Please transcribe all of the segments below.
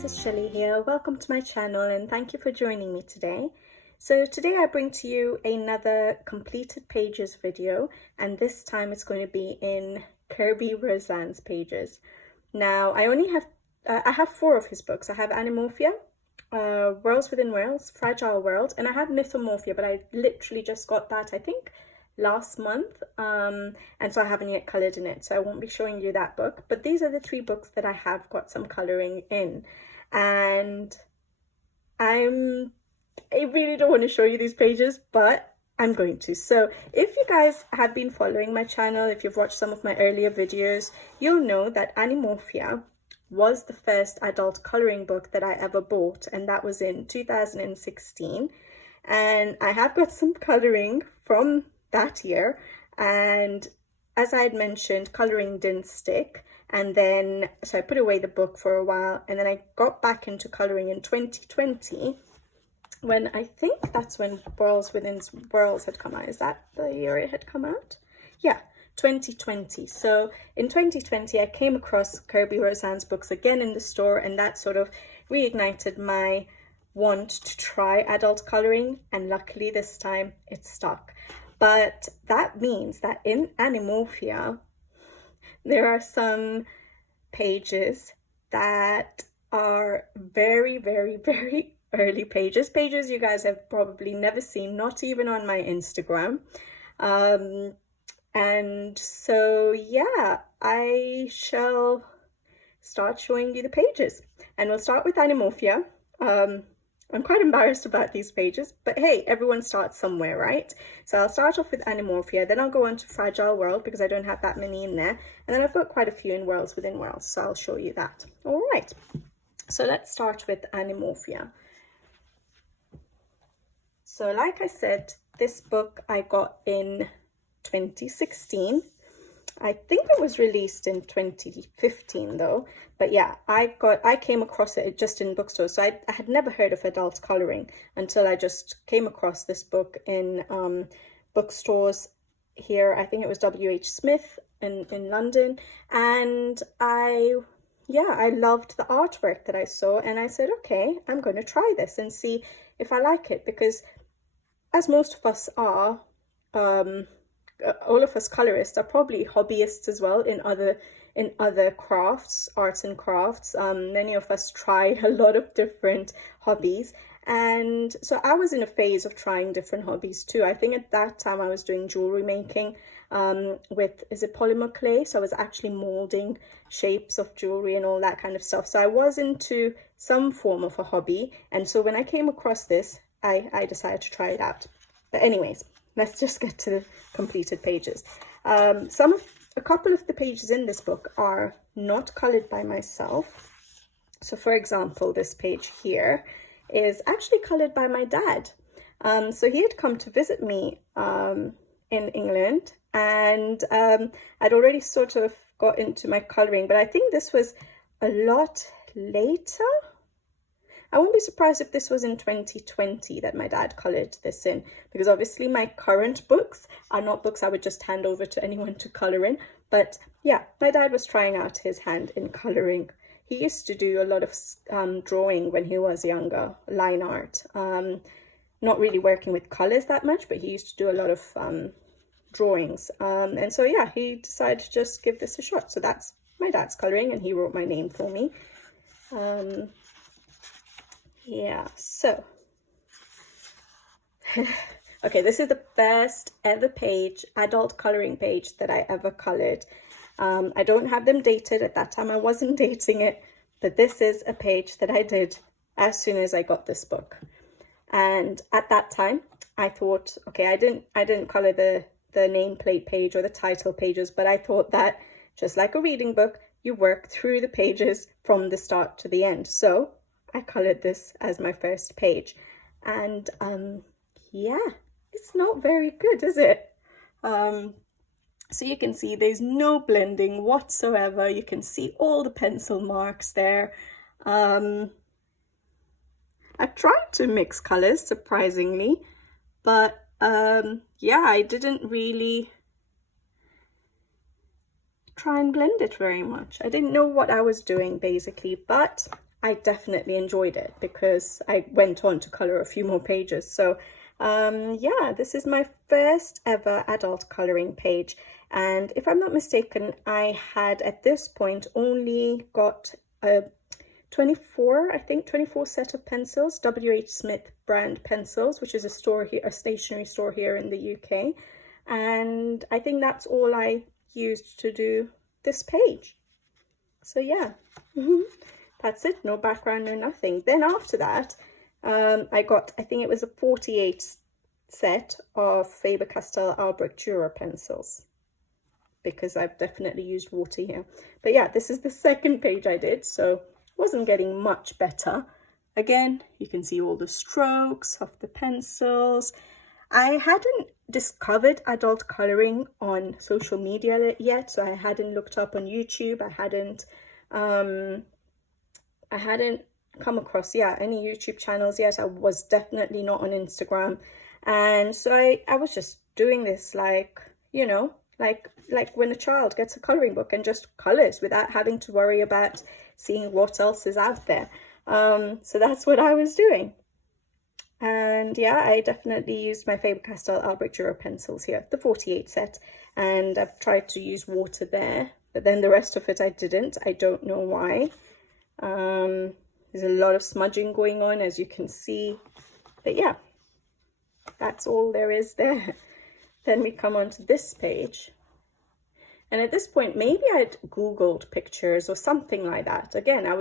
guys, it's Shelly here. Welcome to my channel and thank you for joining me today. So today I bring to you another completed pages video, and this time it's going to be in Kerby Rosanes pages. Now I have 4 of his books. I have Animorphia, Worlds Within Worlds, Fragile World, and I have Mythomorphia, but I literally just got that, I think, last month, and so I haven't yet colored in it, so I won't be showing you that book. But these are the 3 books that I have got some coloring in, and I really don't want to show you these pages, but I'm going to. So if you guys have been following my channel, if you've watched some of my earlier videos, you'll know that Animorphia was the first adult coloring book that I ever bought, and that was in 2016. And I have got some coloring from that year, and as I had mentioned, coloring didn't stick, and then so I put away the book for a while, and then I got back into coloring in 2020, when I think that's when Worlds Within Worlds had come out. Is that the year it had come out? Yeah, 2020. So in 2020 I came across Kerby Rosanes books again in the store, and that sort of reignited my want to try adult coloring, and luckily this time it stuck. But that means that in Animorphia there are some pages that are very, very, very early pages you guys have probably never seen, not even on my Instagram. And so yeah, I shall start showing you the pages, and we'll start with Animorphia. I'm quite embarrassed about these pages, but hey, everyone starts somewhere, right? So I'll start off with Animorphia, then I'll go on to Fragile World because I don't have that many in there, and then I've got quite a few in Worlds Within Worlds, so I'll show you that. All right, so let's start with Animorphia. So like I said, this book I got in 2016. I think it was released in 2015 though, but yeah, I came across it just in bookstores. So I had never heard of adult coloring until I just came across this book in bookstores here. I think it was W.H. Smith in London, and I loved the artwork that I saw, and I said, okay, I'm going to try this and see if I like it, because as most of us are, all of us colorists are probably hobbyists as well in other crafts, arts and crafts. Many of us try a lot of different hobbies, and so I was in a phase of trying different hobbies too. I think at that time I was doing jewelry making with, is it polymer clay? So I was actually molding shapes of jewelry and all that kind of stuff. So I was into some form of a hobby, and so when I came across this, I decided to try it out. But anyways, let's just get to the completed pages. A couple of the pages in this book are not colored by myself. So for example, this page here is actually colored by my dad. So he had come to visit me in England, and I'd already sort of got into my coloring, but I think this was a lot later. I won't be surprised if this was in 2020 that my dad colored this in, because obviously my current books are not books I would just hand over to anyone to color in. But yeah, my dad was trying out his hand in coloring. He used to do a lot of drawing when he was younger, line art. Not really working with colors that much, but he used to do a lot of drawings. And so yeah, he decided to just give this a shot. So that's my dad's coloring, and he wrote my name for me. Yeah, so okay, this is the first ever page, adult coloring page, that I ever colored. I don't have them dated. At that time I wasn't dating it, but this is a page that I did as soon as I got this book. And at that time I thought, okay, I didn't color the nameplate page or the title pages, but I thought that just like a reading book, you work through the pages from the start to the end. So I colored this as my first page, and yeah, it's not very good, is it? So you can see there's no blending whatsoever. You can see all the pencil marks there. I tried to mix colors, surprisingly, but yeah, I didn't really try and blend it very much. I didn't know what I was doing basically, but I definitely enjoyed it because I went on to color a few more pages. So yeah, this is my first ever adult coloring page. And if I'm not mistaken, I had at this point only got a 24, I think 24 set of pencils, W.H. Smith brand pencils, which is a store here, a stationery store here in the UK. And I think that's all I used to do this page. So yeah, that's it. No background, no nothing. Then after that, I got, I think it was a 48 set of Faber-Castell Albrecht Dürer pencils, because I've definitely used water here. But yeah, this is the second page I did, so wasn't getting much better. Again, you can see all the strokes of the pencils. I hadn't discovered adult coloring on social media yet, so I hadn't looked up on YouTube. I hadn't come across any YouTube channels yet. I was definitely not on Instagram, and so I was just doing this like, you know, like when a child gets a coloring book and just colors without having to worry about seeing what else is out there. So that's what I was doing. And yeah, I definitely used my Faber-Castell Albrecht Dürer pencils here, the 48 set, and I've tried to use water there, but then the rest of it I didn't. I don't know why. There's a lot of smudging going on, as you can see, but yeah, that's all there is there. Then we come on to this page. And at this point, maybe I'd Googled pictures or something like that. Again, I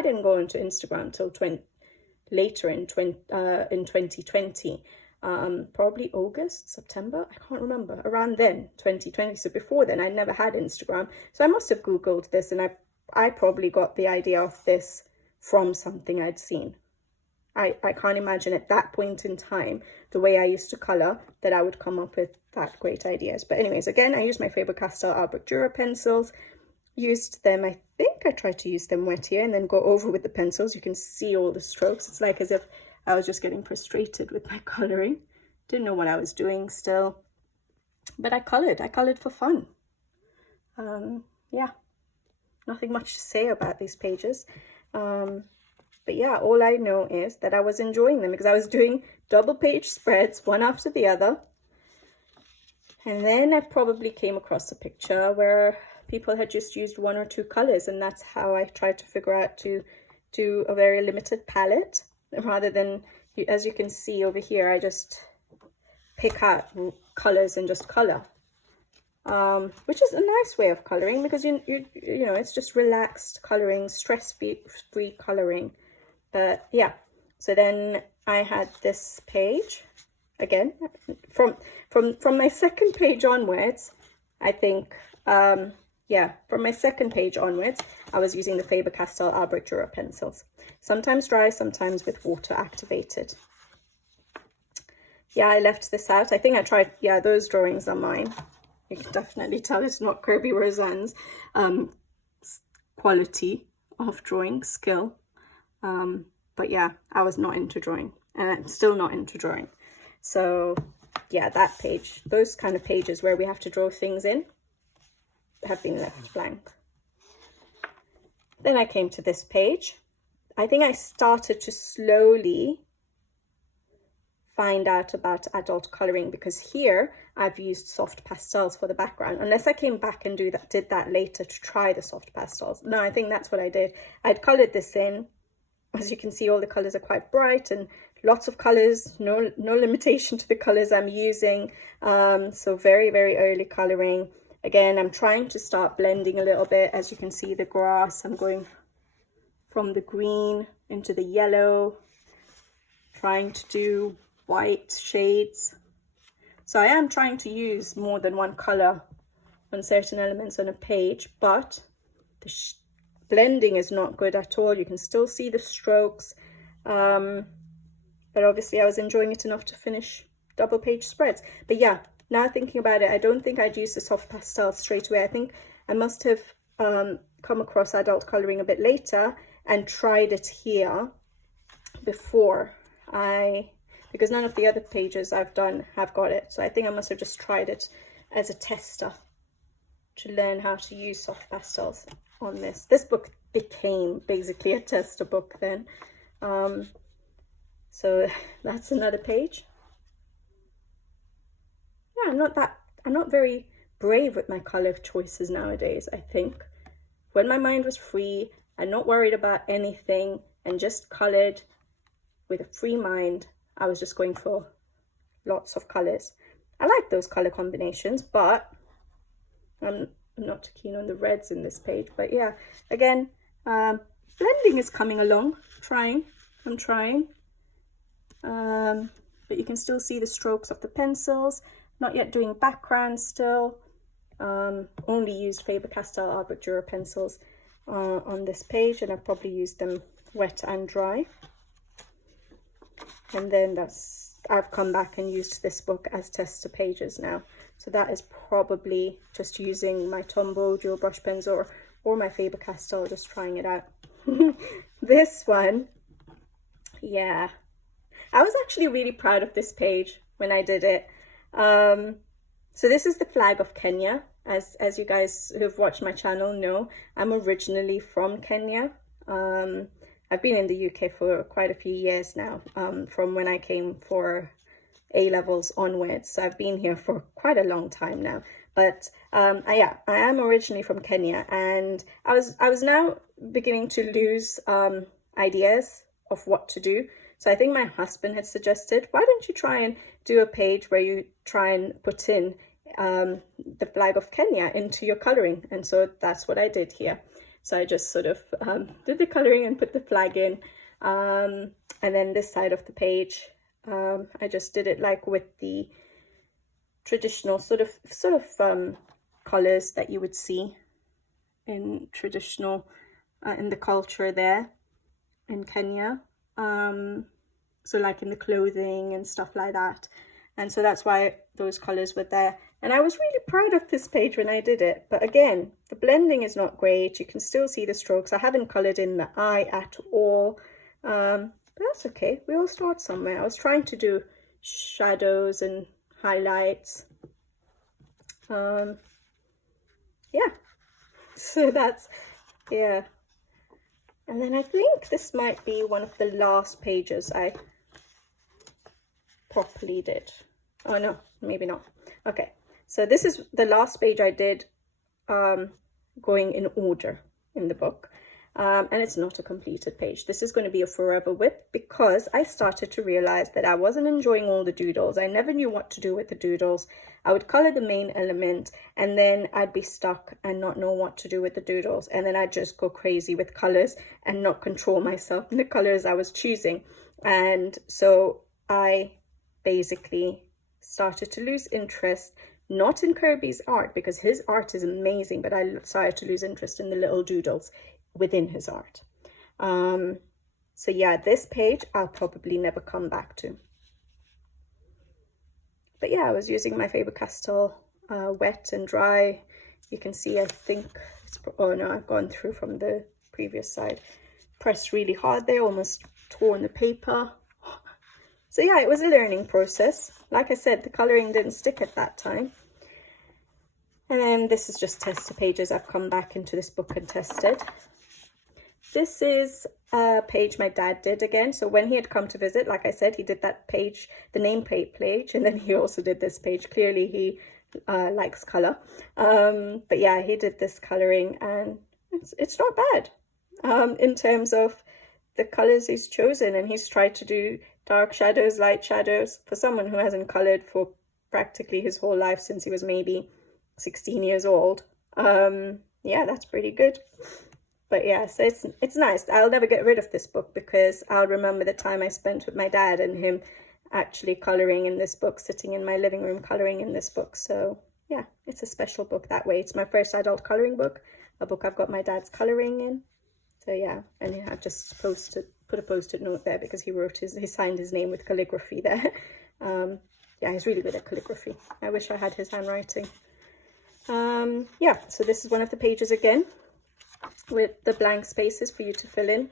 didn't go into Instagram until later in 2020. Probably August, September, I can't remember. Around then, 2020. So before then, I never had Instagram. So I must have Googled this, and I probably got the idea of this from something I'd seen. I can't imagine at that point in time, the way I used to colour, that I would come up with that great ideas. But anyways, again, I used my Faber-Castell Albrecht Dürer pencils, used them, I think I tried to use them wet here and then go over with the pencils. You can see all the strokes. It's like as if I was just getting frustrated with my colouring. Didn't know what I was doing still. But I coloured for fun. Yeah, nothing much to say about these pages. But yeah, all I know is that I was enjoying them because I was doing double page spreads, one after the other. And then I probably came across a picture where people had just used one or two colors, and that's how I tried to figure out to do a very limited palette, rather than, as you can see over here, I just pick out colors and just color, which is a nice way of coloring, because you know, it's just relaxed coloring, stress-free coloring. But yeah, so then I had this page again from my second page onwards. I think yeah, from my second page onwards, I was using the Faber-Castell Albrecht Dürer pencils, sometimes dry, sometimes with water activated. Yeah, I left this out. I think I tried, yeah, those drawings are mine. You can definitely tell it's not Kerby Rosanes' quality of drawing skill. But yeah, I was not into drawing, and I'm still not into drawing. So yeah, that page, those kind of pages where we have to draw things in, have been left blank. Then I came to this page. I think I started to slowly find out about adult coloring, because here I've used soft pastels for the background, unless I came back and did that later to try the soft pastels. No, I think that's what I did. I'd colored this in. As you can see, all the colors are quite bright and lots of colors, no limitation to the colors I'm using. So very, very early coloring. Again, I'm trying to start blending a little bit. As you can see, the grass, I'm going from the green into the yellow, trying to do white shades. So I am trying to use more than one color on certain elements on a page, but the blending is not good at all. You can still see the strokes, but obviously I was enjoying it enough to finish double page spreads. But yeah, now thinking about it, I don't think I'd use the soft pastel straight away. I think I must have come across adult coloring a bit later and tried it here before because none of the other pages I've done have got it. So I think I must have just tried it as a tester to learn how to use soft pastels on this. This book became basically a tester book then. So that's another page. Yeah, I'm not very brave with my color choices nowadays, I think. When my mind was free and not worried about anything and just colored with a free mind, I was just going for lots of colors. I like those color combinations, but I'm not too keen on the reds in this page. But yeah, again, blending is coming along. I'm trying. But you can still see the strokes of the pencils. Not yet doing background still. Only used Faber-Castell Art Dura pencils on this page, and I've probably used them wet and dry. And then I've come back and used this book as tester pages now. So that is probably just using my Tombow dual brush pens or my Faber-Castell, just trying it out. This one, yeah. I was actually really proud of this page when I did it. So this is the flag of Kenya. As you guys who've watched my channel know, I'm originally from Kenya. I've been in the UK for quite a few years now, from when I came for A-levels onwards. So I've been here for quite a long time now. But yeah, I am originally from Kenya, and I was now beginning to lose ideas of what to do. So I think my husband had suggested, why don't you try and do a page where you try and put in the flag of Kenya into your coloring. And so that's what I did here. So I just sort of did the coloring and put the flag in. And then this side of the page, I just did it like with the traditional sort of colors that you would see in traditional, in the culture there in Kenya. So like in the clothing and stuff like that. And so that's why those colors were there. And I was really proud of this page when I did it. But again, the blending is not great. You can still see the strokes. I haven't colored in the eye at all. But that's okay. We all start somewhere. I was trying to do shadows and highlights. Yeah. So that's, yeah. And then I think this might be one of the last pages I properly did. Oh no, maybe not. Okay, so this is the last page I did going in order in the book. And it's not a completed page. This is going to be a forever whip because I started to realize that I wasn't enjoying all the doodles. I never knew what to do with the doodles. I would color the main element and then I'd be stuck and not know what to do with the doodles. And then I'd just go crazy with colors and not control myself in the colors I was choosing. And so I basically started to lose interest, not in Kerby's art because his art is amazing, but I started to lose interest in the little doodles within his art. So yeah, this page I'll probably never come back to. But yeah, I was using my Faber-Castell wet and dry. You can see, I think it's, oh no, I've gone through from the previous side. Pressed really hard there, almost torn the paper. So yeah, it was a learning process. Like I said, the coloring didn't stick at that time. And then this is just tester pages. I've come back into this book and tested. This is a page my dad did again. So when he had come to visit, like I said, he did that page, the nameplate page, and then he also did this page. Clearly he likes color. But yeah, he did this coloring and it's not bad in terms of the colors he's chosen, and he's tried to do dark shadows, light shadows. For someone who hasn't colored for practically his whole life since he was maybe 16 years old, yeah, that's pretty good. But yeah, so it's nice. I'll never get rid of this book because I'll remember the time I spent with my dad and him actually coloring in this book, sitting in my living room coloring in this book. So yeah, it's a special book that way. It's my first adult coloring book, a book I've got my dad's coloring in. So yeah, and I've just put a post-it note there because he signed his name with calligraphy there. Yeah, he's really good at calligraphy. I wish I had his handwriting. Yeah, so this is one of the pages again with the blank spaces for you to fill in.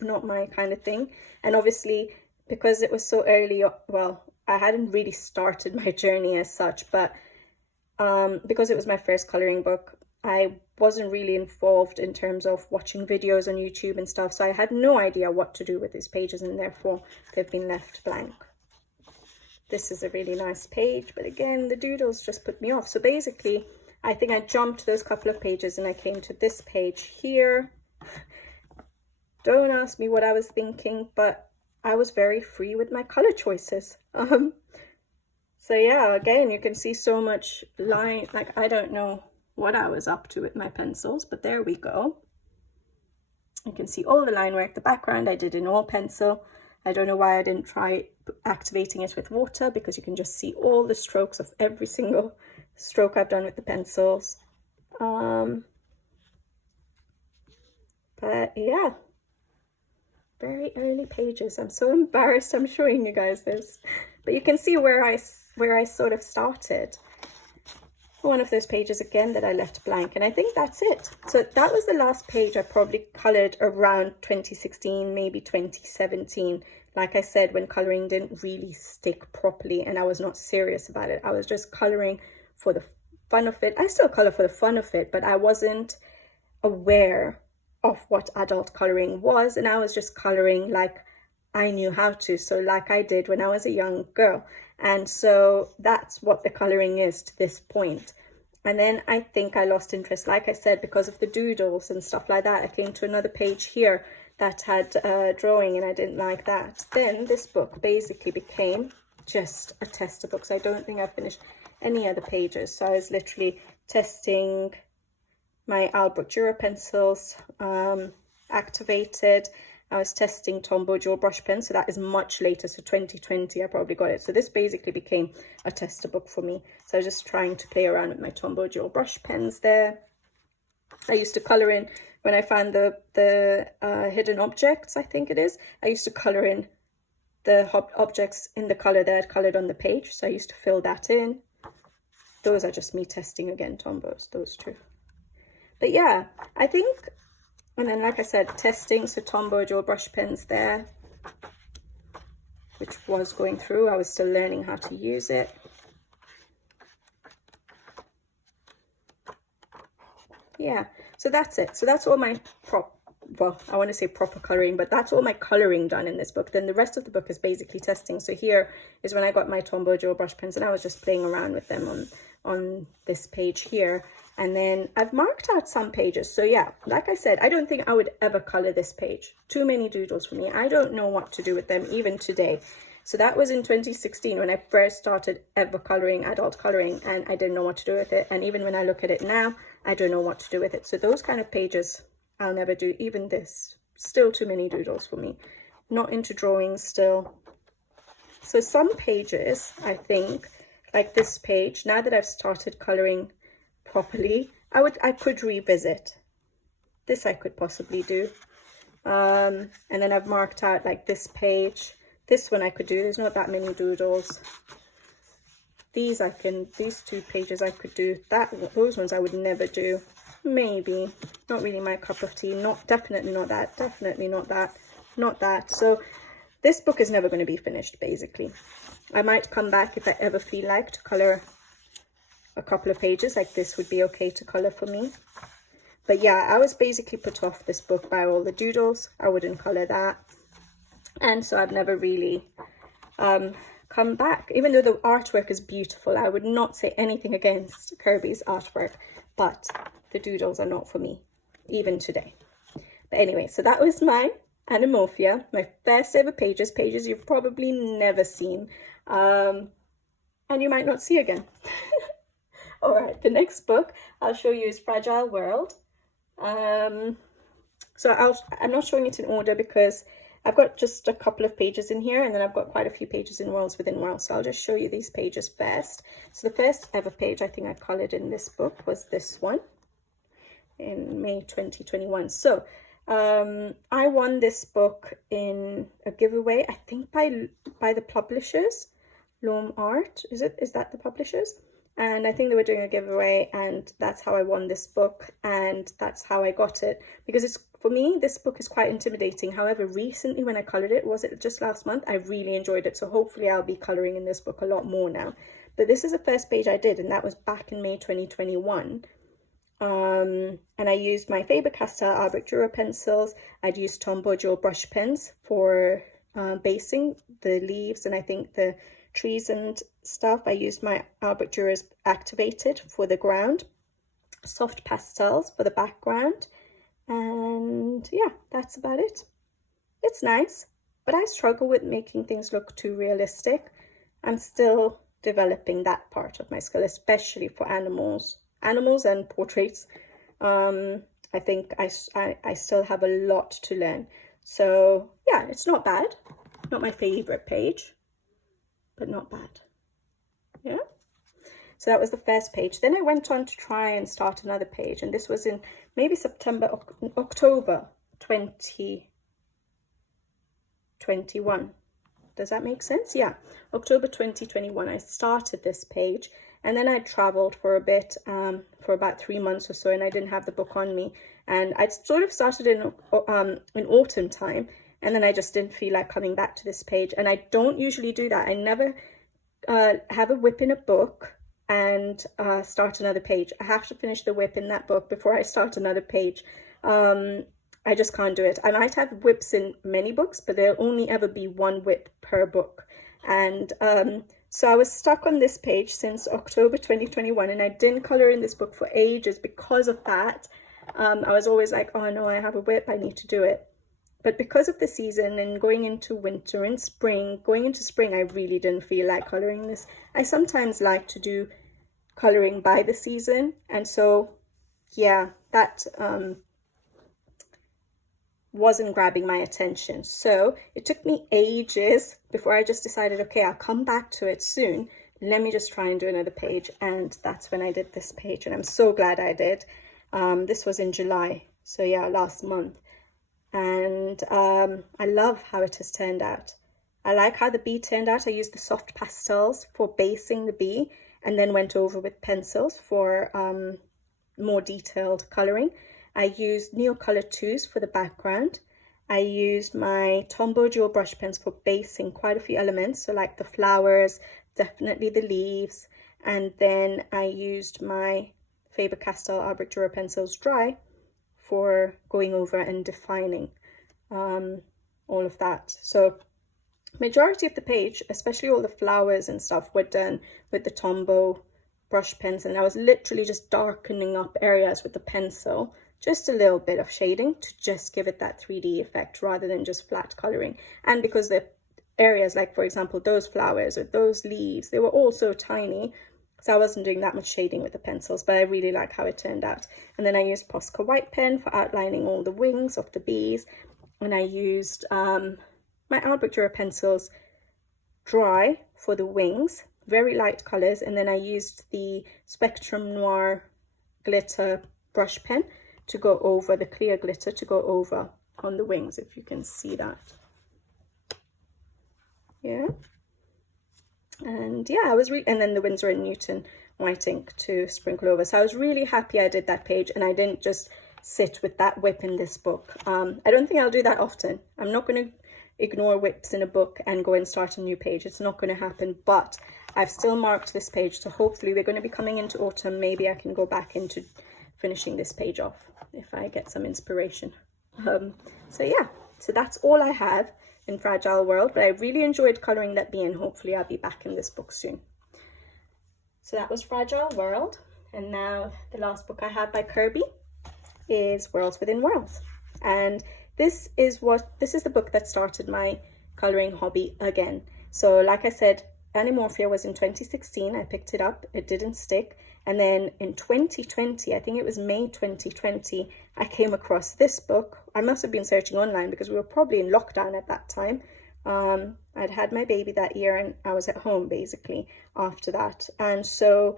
Not my kind of thing. And obviously, because it was so early, well, I hadn't really started my journey as such, but because it was my first coloring book, I wasn't really involved in terms of watching videos on YouTube and stuff, so I had no idea what to do with these pages, and therefore they've been left blank. This is a really nice page, but again, the doodles just put me off. So basically, I think I jumped those couple of pages and I came to this page here. Don't ask me what I was thinking, but I was very free with my color choices. So yeah, again, you can see so much line, like I don't know what I was up to with my pencils, but there we go. You can see all the line work. The background I did in all pencil. I don't know why I didn't try activating it with water, because you can just see all the strokes of every single stroke I've done with the pencils. But yeah, very early pages. I'm so embarrassed I'm showing you guys this, but you can see where I sort of started. One of those pages again that I left blank, and I think that's it. So that was the last page I probably colored around 2016, maybe 2017. Like I said, when coloring didn't really stick properly and I was not serious about it. I was just coloring for the fun of it. I still color for the fun of it, but I wasn't aware of what adult coloring was, and I was just coloring like I knew how to, so like I did when I was a young girl. And so that's what the coloring is to this point. And then I think I lost interest, like I said, because of the doodles and stuff like that. I came to another page here that had drawing, and I didn't like that. Then this book basically became just a tester book. So I don't think I finished any other pages. So I was literally testing my Albrecht Dürer pencils, activated. I was testing Tombow dual brush pen, so that is much later, so 2020 I probably got it. So this basically became a tester book for me. So I was just trying to play around with my Tombow dual brush pens there. I used to color in, when I found the hidden objects, I think it is, I used to color in the objects in the color that I'd colored on the page. So I used to fill that in. Those are just me testing again, Tombows, those two. But yeah, I think, and then like I said, testing, so Tombow dual brush pens there, which was going through. I was still learning how to use it. Yeah, so that's it. So that's all my well, I want to say proper coloring, but that's all my coloring done in this book. Then the rest of the book is basically testing. So here is when I got my Tombow dual brush pens, and I was just playing around with them on this page here. And then I've marked out some pages. So yeah, like I said, I don't think I would ever color this page. Too many doodles for me. I don't know what to do with them even today. So that was in 2016 when I first started ever coloring, adult coloring, and I didn't know what to do with it. And even when I look at it now, I don't know what to do with it. So those kind of pages I'll never do. Even this, still too many doodles for me. Not into drawing still. So some pages, I think, like this page, now that I've started coloring properly, I could revisit. This I could possibly do. And then I've marked out like this page. This one I could do. There's not that many doodles. These two pages I could do. Those ones I would never do. Maybe. Not really my cup of tea. Definitely not that. Definitely not that. Not that. So this book is never going to be finished, basically. I might come back if I ever feel like to color a couple of pages. Like this would be okay to color for me. But yeah, I was basically put off this book by all the doodles. I wouldn't color that. And so I've never really come back. Even though the artwork is beautiful, I would not say anything against Kerby's artwork, but the doodles are not for me, even today. But anyway, so that was my Animorphia, my first ever pages you've probably never seen, and you might not see again. All right, the next book I'll show you is Fragile World. So I'm not showing it in order because I've got just a couple of pages in here, and then I've got quite a few pages in Worlds Within Worlds. So I'll just show you these pages first. So the first ever page I think I colored in this book was this one in May 2021. So I won this book in a giveaway, I think by the publishers, Loam Art. Is that the publishers? And I think they were doing a giveaway, and that's how I won this book, and that's how I got it. Because for me, this book is quite intimidating. However, recently when I colored it, was it just last month, I really enjoyed it. So hopefully I'll be coloring in this book a lot more now. But this is the first page I did, and that was back in May 2021. And I used my Faber-Castell Albrecht Dürer pencils. I'd used Tombow Dual brush pens for basing the leaves and I think the trees and stuff. I used my Albrecht Dürer's Activated for the ground, soft pastels for the background, and yeah, that's about it. It's nice, but I struggle with making things look too realistic. I'm still developing that part of my skill, especially for animals and portraits. I think I still have a lot to learn. So yeah, it's not bad. Not my favorite page, but not bad. Yeah. So that was the first page. Then I went on to try and start another page, and this was in maybe October 2021. Does that make sense? Yeah, October 2021, I started this page, and then I traveled for a bit, for about 3 months or so, and I didn't have the book on me. And I sort of started in autumn time, and then I just didn't feel like coming back to this page. And I don't usually do that. I never have a whip in a book and start another page. I have to finish the whip in that book before I start another page. I just can't do it. I might have whips in many books, but there'll only ever be one whip per book. And so I was stuck on this page since October 2021, and I didn't color in this book for ages because of that. I was always like, oh no, I have a whip, I need to do it. But because of the season and going into winter and spring, I really didn't feel like coloring this. I sometimes like to do coloring by the season. And so, yeah, that wasn't grabbing my attention. So it took me ages before I just decided, okay, I'll come back to it soon. Let me just try and do another page. And that's when I did this page. And I'm so glad I did. This was in July. So yeah, last month. And I love how it has turned out. I like how the bee turned out. I used the soft pastels for basing the bee and then went over with pencils for more detailed colouring. I used Neocolor 2s for the background. I used my Tombow Dual brush pens for basing quite a few elements. So like the flowers, definitely the leaves. And then I used my Faber-Castell Albrecht Dürer pencils dry for going over and defining all of that. So majority of the page, especially all the flowers and stuff, were done with the Tombow brush pens, and I was literally just darkening up areas with the pencil, just a little bit of shading to just give it that 3D effect rather than just flat coloring. And because the areas, like for example those flowers or those leaves, they were all so tiny, so I wasn't doing that much shading with the pencils, but I really like how it turned out. And then I used Posca white pen for outlining all the wings of the bees. And I used my Albrecht Dürer pencils dry for the wings, very light colors. And then I used the Spectrum Noir glitter brush pen to go over, the clear glitter to go over on the wings, if you can see that. Yeah. And yeah, and then the Winsor & Newton white ink to sprinkle over. So I was really happy I did that page, and I didn't just sit with that whip in this book. I don't think I'll do that often. I'm not going to ignore whips in a book and go and start a new page. It's not going to happen, but I've still marked this page. So hopefully we're going to be coming into autumn. Maybe I can go back into finishing this page off if I get some inspiration. So yeah, so that's all I have in Fragile World, but I really enjoyed colouring that bee, and hopefully I'll be back in this book soon. So that was Fragile World, and now the last book I have by Kerby is Worlds Within Worlds, and this is the book that started my colouring hobby again. So like I said, Animorphia was in 2016. I picked it up, it didn't stick, and then in 2020, I think it was May 2020, I came across this book. I must have been searching online because we were probably in lockdown at that time. I'd had my baby that year and I was at home basically after that. And so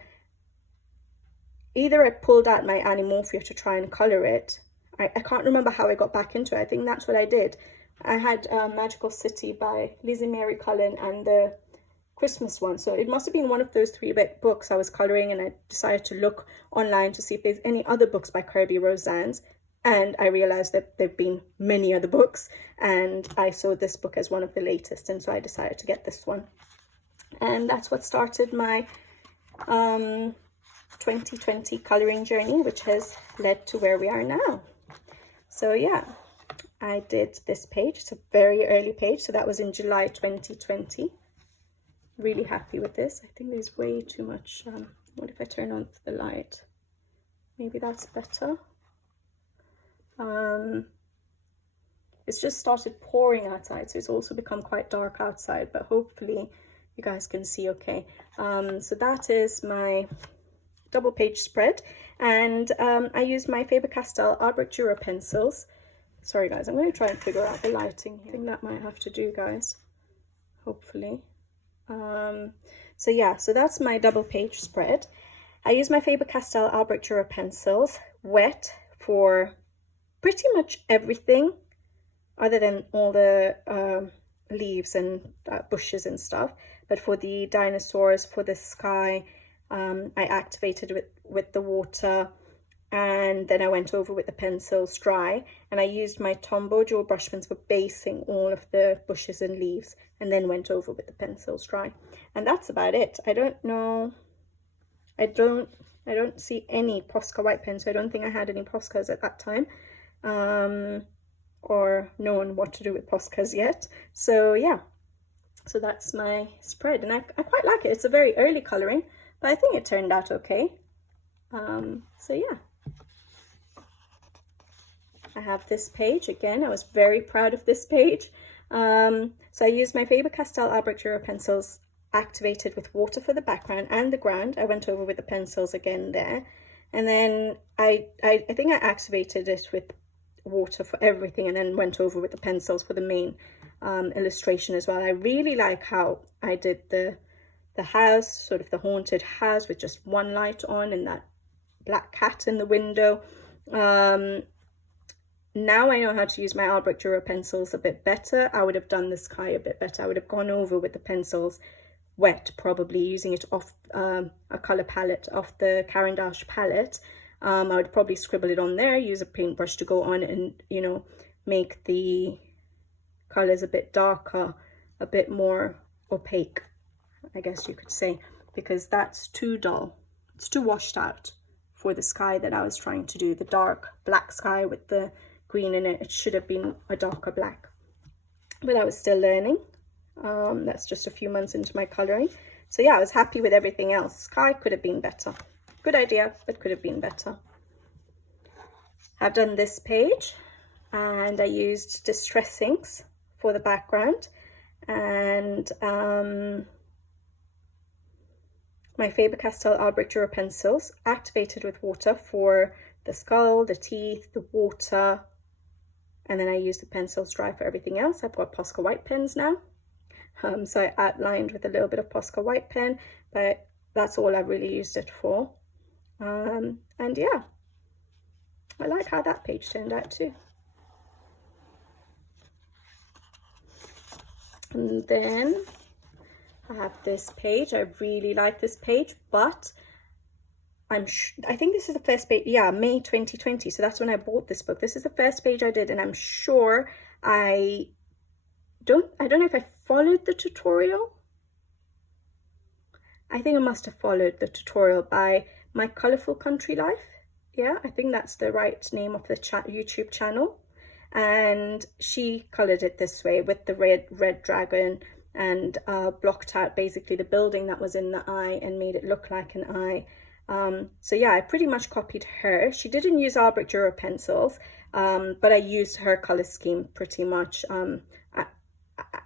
either I pulled out my Animorphia to try and colour it. I can't remember how I got back into it. I think that's what I did. I had Magical City by Lizzie Mary Cullen and the Christmas one. So it must have been one of those 3 books I was colouring, and I decided to look online to see if there's any other books by Kerby Rosanes. And I realized that there've been many other books, and I saw this book as one of the latest, and so I decided to get this one. And that's what started my 2020 colouring journey, which has led to where we are now. So yeah, I did this page. It's a very early page, so that was in July 2020. Really happy with this. I think there's way too much. What if I turn on the light? Maybe that's better. It's just started pouring outside, so it's also become quite dark outside, but hopefully you guys can see okay. So that is my double page spread, and I used my Faber-Castell Art Dura pencils. Sorry guys, I'm going to try and figure out the lighting here. I think that might have to do, guys, hopefully. So yeah, so that's my double page spread. I use my Faber-Castell Art Dura pencils, wet, for pretty much everything other than all the leaves and bushes and stuff. But for the dinosaurs, for the sky, I activated with the water, and then I went over with the pencils dry, and I used my Tombow dual brush pens for basing all of the bushes and leaves, and then went over with the pencils dry. And that's about it. I don't know, I don't see any Posca white pens, so I don't think I had any Poscas at that time, or known what to do with Poscas yet. So yeah, so that's my spread, and I quite like it. It's a very early colouring, but I think it turned out okay. So yeah, I have this page again. I was very proud of this page. So I used my Faber-Castell Art Dura pencils activated with water for the background and the ground. I went over with the pencils again there, and then I think I activated it with water for everything, and then went over with the pencils for the main illustration as well. I really like how I did the house, sort of the haunted house, with just one light on and that black cat in the window. Now I know how to use my Art Dura pencils a bit better. I would have done the sky a bit better. I would have gone over with the pencils wet, probably using it off a colour palette, off the Caran d'Ache palette. I would probably scribble it on there, use a paintbrush to go on and, you know, make the colours a bit darker, a bit more opaque, I guess you could say, because that's too dull. It's too washed out for the sky that I was trying to do, the dark black sky with the green in it. It should have been a darker black, but I was still learning. That's just a few months into my colouring. So yeah, I was happy with everything else. Sky could have been better. Good idea, but could have been better. I've done this page, and I used Distress inks for the background, and my Faber-Castell Art Dura pencils activated with water for the skull, the teeth, the water, and then I used the pencils dry for everything else. I've got Posca white pens now, so I outlined with a little bit of Posca white pen, but that's all I've really used it for. And yeah, I like how that page turned out too. And then I have this page. I really like this page, but I think this is the first page. Yeah, May 2020. So that's when I bought this book. This is the first page I did, and I'm sure I don't know if I followed the tutorial. I think I must have followed the tutorial by My Colourful Country Life. Yeah, I think that's the right name of the YouTube channel. And she coloured it this way with the red dragon, and blocked out basically the building that was in the eye and made it look like an eye. So yeah, I pretty much copied her. She didn't use Art Dura pencils, but I used her colour scheme pretty much.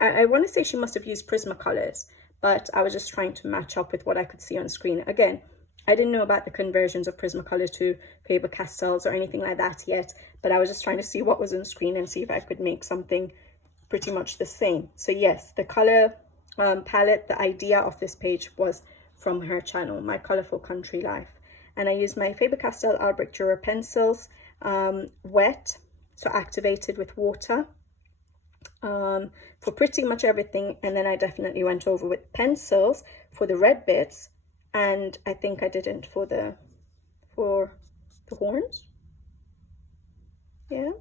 I want to say she must have used Prismacolors, but I was just trying to match up with what I could see on screen. Again, I didn't know about the conversions of Prismacolor to Faber-Castells or anything like that yet, but I was just trying to see what was on screen and see if I could make something pretty much the same. So yes, the colour palette, the idea of this page was from her channel, My Colourful Country Life. And I used my Faber-Castell Art Dura pencils, wet, so activated with water, for pretty much everything. And then I definitely went over with pencils for the red bits, and I think I didn't for the horns. Yeah,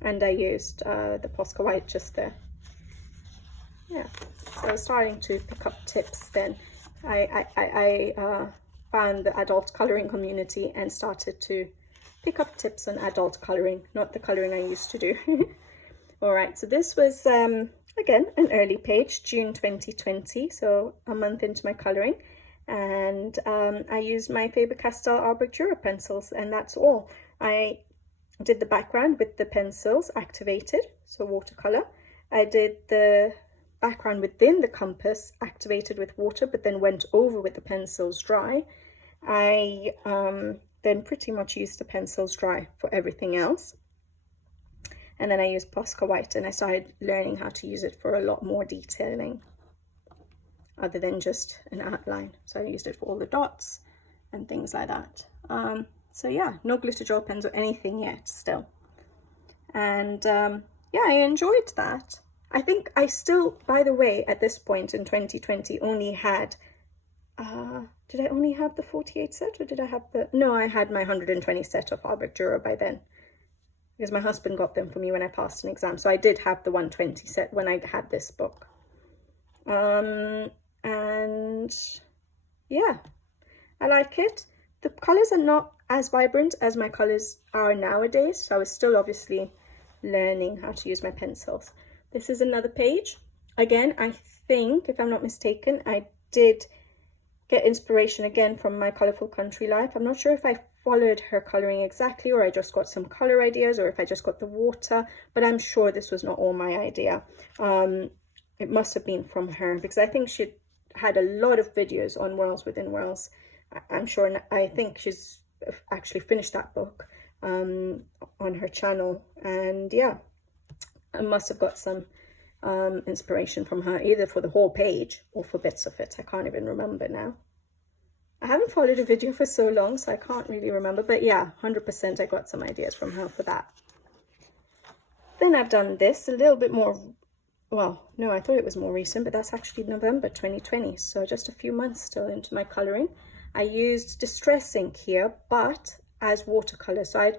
and I used the Posca white just there. Yeah, so I was starting to pick up tips then. I found the adult colouring community and started to pick up tips on adult colouring, not the colouring I used to do. Alright, so this was, again, an early page, June 2020, so a month into my colouring. And I used my Faber-Castell Arbor Dura pencils, and that's all. I did the background with the pencils activated, so watercolour. I did the background within the compass activated with water, but then went over with the pencils dry. I then pretty much used the pencils dry for everything else. And then I used Posca white, and I started learning how to use it for a lot more detailing other than just an outline. So I used it for all the dots and things like that. So yeah, no glitter gel pens or anything yet still. And yeah, I enjoyed that. I think I still, by the way, at this point in 2020 only had, did I only have the 48 set, or did I have the, no, I had my 120 set of Arbor Dura by then, because my husband got them for me when I passed an exam. So I did have the 120 set when I had this book. And yeah, I like it. The colours are not as vibrant as my colours are nowadays, so I was still obviously learning how to use my pencils. This is another page. Again, I think, if I'm not mistaken, I did get inspiration again from My Colourful Country Life. I'm not sure if I followed her colouring exactly, or I just got some colour ideas, or if I just got the water, but I'm sure this was not all my idea. It must have been from her, because I think she had a lot of videos on Worlds Within Worlds. I'm sure, I think she's actually finished that book on her channel, and yeah, I must have got some inspiration from her, either for the whole page or for bits of it. I can't even remember now. I haven't followed a video for so long, so I can't really remember, but yeah, 100% I got some ideas from her for that. Then I've done this a little bit more, well, no, I thought it was more recent, but that's actually November 2020, so just a few months still into my colouring. I used Distress ink here, but as watercolour. So I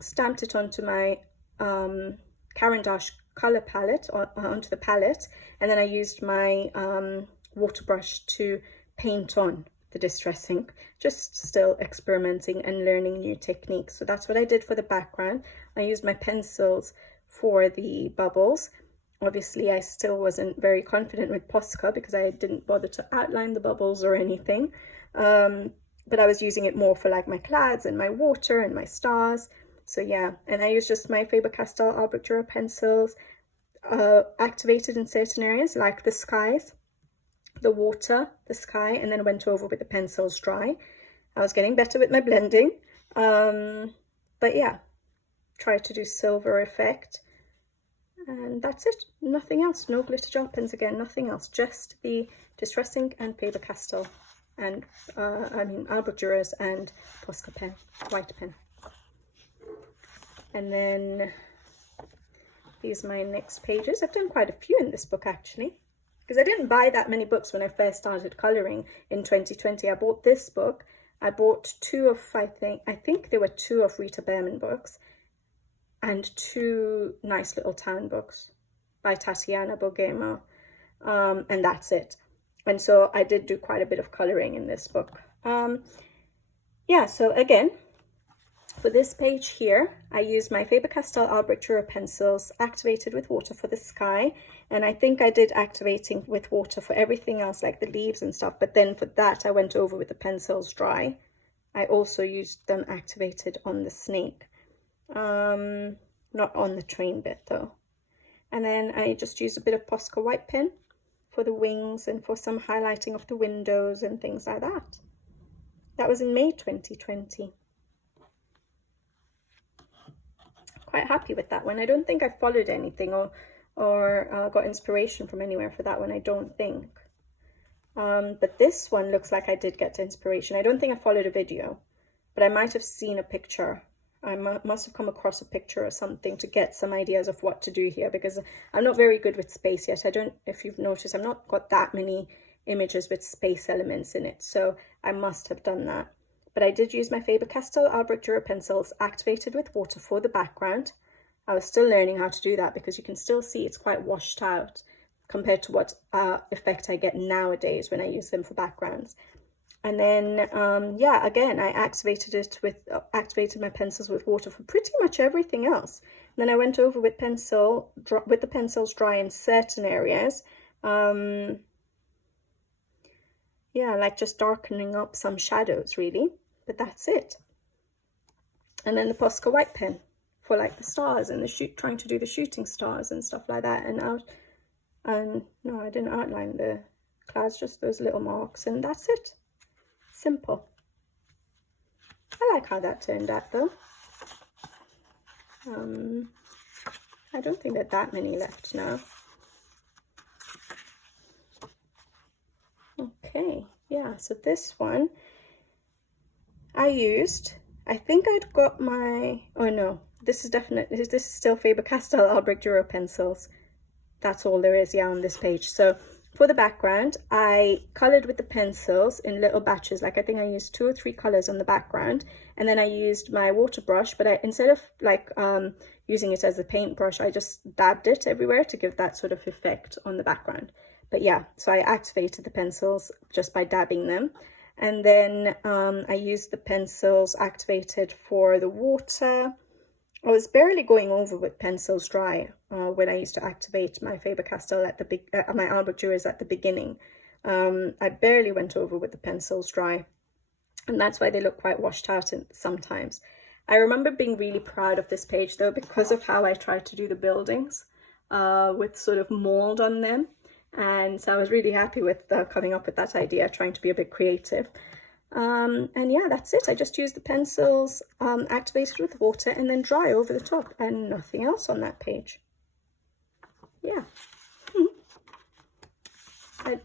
stamped it onto my Caran d'Ache colour palette, onto the palette, and then I used my water brush to paint on the Distress ink, just still experimenting and learning new techniques. So that's what I did for the background. I used my pencils for the bubbles. Obviously, I still wasn't very confident with Posca because I didn't bother to outline the bubbles or anything. But I was using it more for like my clouds and my water and my stars. So yeah, and I used just my Faber-Castell Arbor Dura pencils, activated in certain areas like the skies, the water, the sky, and then went over with the pencils dry. I was getting better with my blending. But yeah, tried to do silver effect. And that's it, nothing else, no glitter gel pens again, nothing else, just the Distress ink and Faber-Castell, and Arbor Duras and Posca pen, white pen. And then these are my next pages. I've done quite a few in this book actually, because I didn't buy that many books when I first started colouring in 2020. I bought this book, I bought two of, I think there were two of Rita Bearman books, and two nice little town books by Tatiana Bogema, and that's it. And so I did do quite a bit of colouring in this book. Yeah, so again, for this page here, I used my Faber-Castell Arbor Dura pencils activated with water for the sky, and I think I did activating with water for everything else, like the leaves and stuff, but then for that I went over with the pencils dry. I also used them activated on the snake. Not on the train bit though. And then I just used a bit of Posca white pen for the wings and for some highlighting of the windows and things like that. That was in May 2020. Quite happy with that one. I don't think I followed anything or got inspiration from anywhere for that one, I don't think. But this one looks like I did get inspiration. I don't think I followed a video, but I might have seen a picture. I must have come across a picture or something to get some ideas of what to do here, because I'm not very good with space yet. I don't, if you've noticed, I've not got that many images with space elements in it, so I must have done that. But I did use my Faber-Castell Arbor Dura pencils activated with water for the background. I was still learning how to do that, because you can still see it's quite washed out compared to what effect I get nowadays when I use them for backgrounds. And then, yeah, again, I activated it with, activated my pencils with water for pretty much everything else. And then I went over with with the pencils dry in certain areas. Yeah, like just darkening up some shadows, really. But that's it. And then the Posca white pen for like the stars and the trying to do the shooting stars and stuff like that. And no, I didn't outline the clouds, just those little marks, and that's it. Simple. I like how that turned out though. I don't think that many left now. Okay, yeah, so this one I used, I think I'd got my, oh no, this is still Faber-Castell Albrecht Dürer pencils. That's all there is, yeah, on this page. So for the background, I colored with the pencils in little batches. Like I think I used 2 or 3 colors on the background, and then I used my water brush, but instead of like using it as a paintbrush, I just dabbed it everywhere to give that sort of effect on the background. But yeah, so I activated the pencils just by dabbing them. And then I used the pencils activated for the water. I was barely going over with pencils dry when I used to activate my Faber-Castell at the my Albrecht Dürers at the beginning. I barely went over with the pencils dry, and that's why they look quite washed out sometimes. I remember being really proud of this page though, because of how I tried to do the buildings with sort of mold on them. And so I was really happy with coming up with that idea, trying to be a bit creative. And yeah, that's it. I just used the pencils activated with water and then dry over the top, and nothing else on that page. Yeah.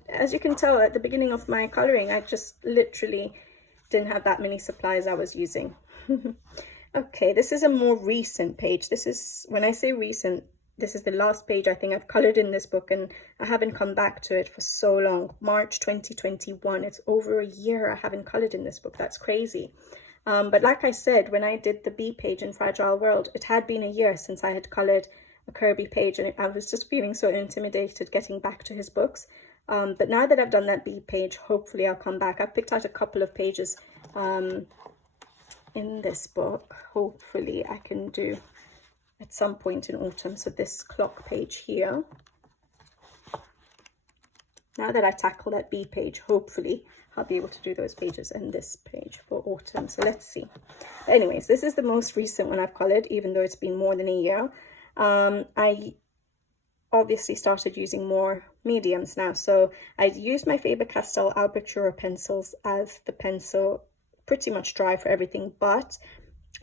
As you can tell, at the beginning of my coloring, I just literally didn't have that many supplies I was using. Okay, this is a more recent page. This is, when I say recent, this is the last page I think I've colored in this book, and I haven't come back to it for so long. March 2021, it's over a year I haven't colored in this book. That's crazy. But like I said, when I did the B page in Fragile World, it had been a year since I had colored a Kerby page, and I was just feeling so intimidated getting back to his books. But now that I've done that B page, hopefully I'll come back. I've picked out a couple of pages in this book. Hopefully I can do at some point in autumn. So this clock page here, now that I tackle that B page, hopefully I'll be able to do those pages in this page for autumn. So let's see. But anyways, this is the most recent one I've colored, even though it's been more than a year. I obviously started using more mediums now. So I used my Faber-Castell Albrecht Dürer pencils as the pencil, pretty much dry for everything, but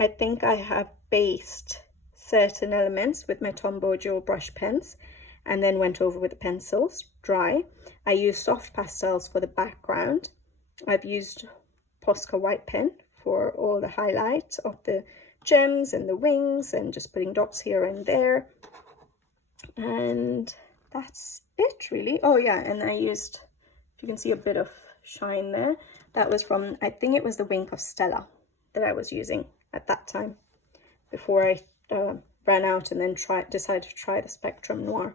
I think I have based certain elements with my Tombow dual brush pens and then went over with the pencils dry. I used soft pastels for the background. I've used Posca white pen for all the highlight of the gems and the wings and just putting dots here and there, and that's it really. Oh yeah, and I used, if you can see a bit of shine there, that was from, I think it was the Wink of Stella that I was using at that time before I ran out and then decided to try the Spectrum Noir.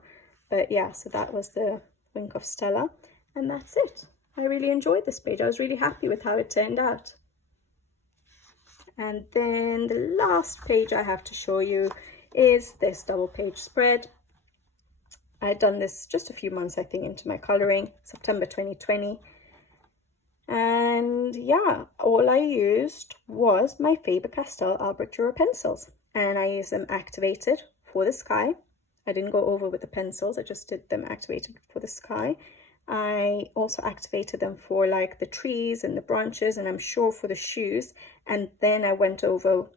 But yeah, so that was the Wink of Stella, and that's it. I really enjoyed this page. I was really happy with how it turned out. And then the last page I have to show you is this double page spread. I had done this just a few months, I think, into my coloring, September 2020. And yeah, all I used was my Faber-Castell Albrecht Dürer pencils, and I used them activated for the sky. I didn't go over with the pencils, I just did them activated for the sky. I also activated them for like the trees and the branches, and I'm sure for the shoes. And then I went over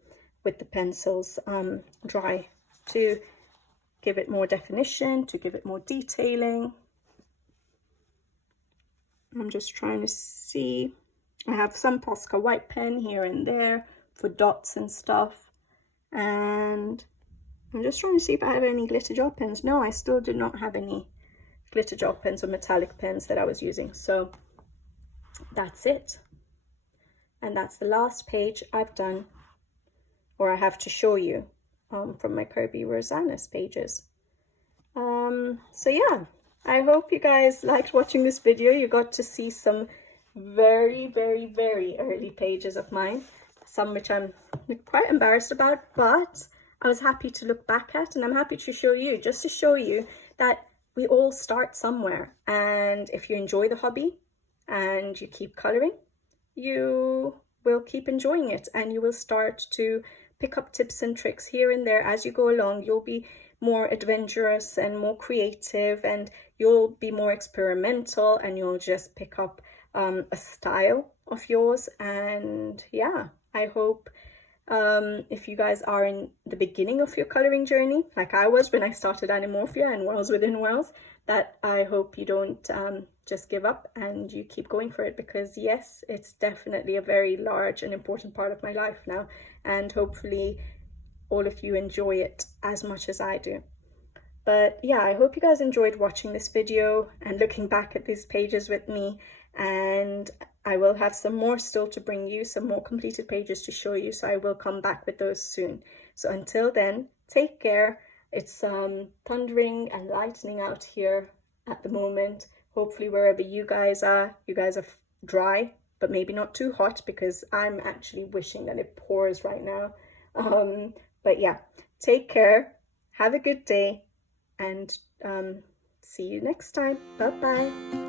with the pencils dry to give it more definition, to give it more detailing. I'm just trying to see. I have some Posca white pen here and there for dots and stuff. And I'm just trying to see if I have any glitter gel pens. No, I still do not have any glitter gel pens or metallic pens that I was using. So that's it. And that's the last page I've done, or I have to show you from my Kerby Rosanes pages. So yeah, I hope you guys liked watching this video. You got to see some very, very, very early pages of mine, some which I'm quite embarrassed about, but I was happy to look back at, and I'm happy to show you, just to show you that we all start somewhere. And if you enjoy the hobby and you keep coloring, you will keep enjoying it, and you will start to pick up tips and tricks here and there as you go along. You'll be more adventurous and more creative, and you'll be more experimental, and you'll just pick up a style of yours. And yeah, I hope if you guys are in the beginning of your coloring journey, like I was when I started Animorphia and Wells Within Wells, that I hope you don't just give up and you keep going for it, because yes, it's definitely a very large and important part of my life now, and hopefully all of you enjoy it as much as I do. But yeah, I hope you guys enjoyed watching this video and looking back at these pages with me, and I will have some more still to bring you, some more completed pages to show you, so I will come back with those soon. So until then, take care. It's thundering and lightning out here at the moment. Hopefully wherever you guys are dry, but maybe not too hot, because I'm actually wishing that it pours right now. But yeah, take care, have a good day, and see you next time. Bye bye.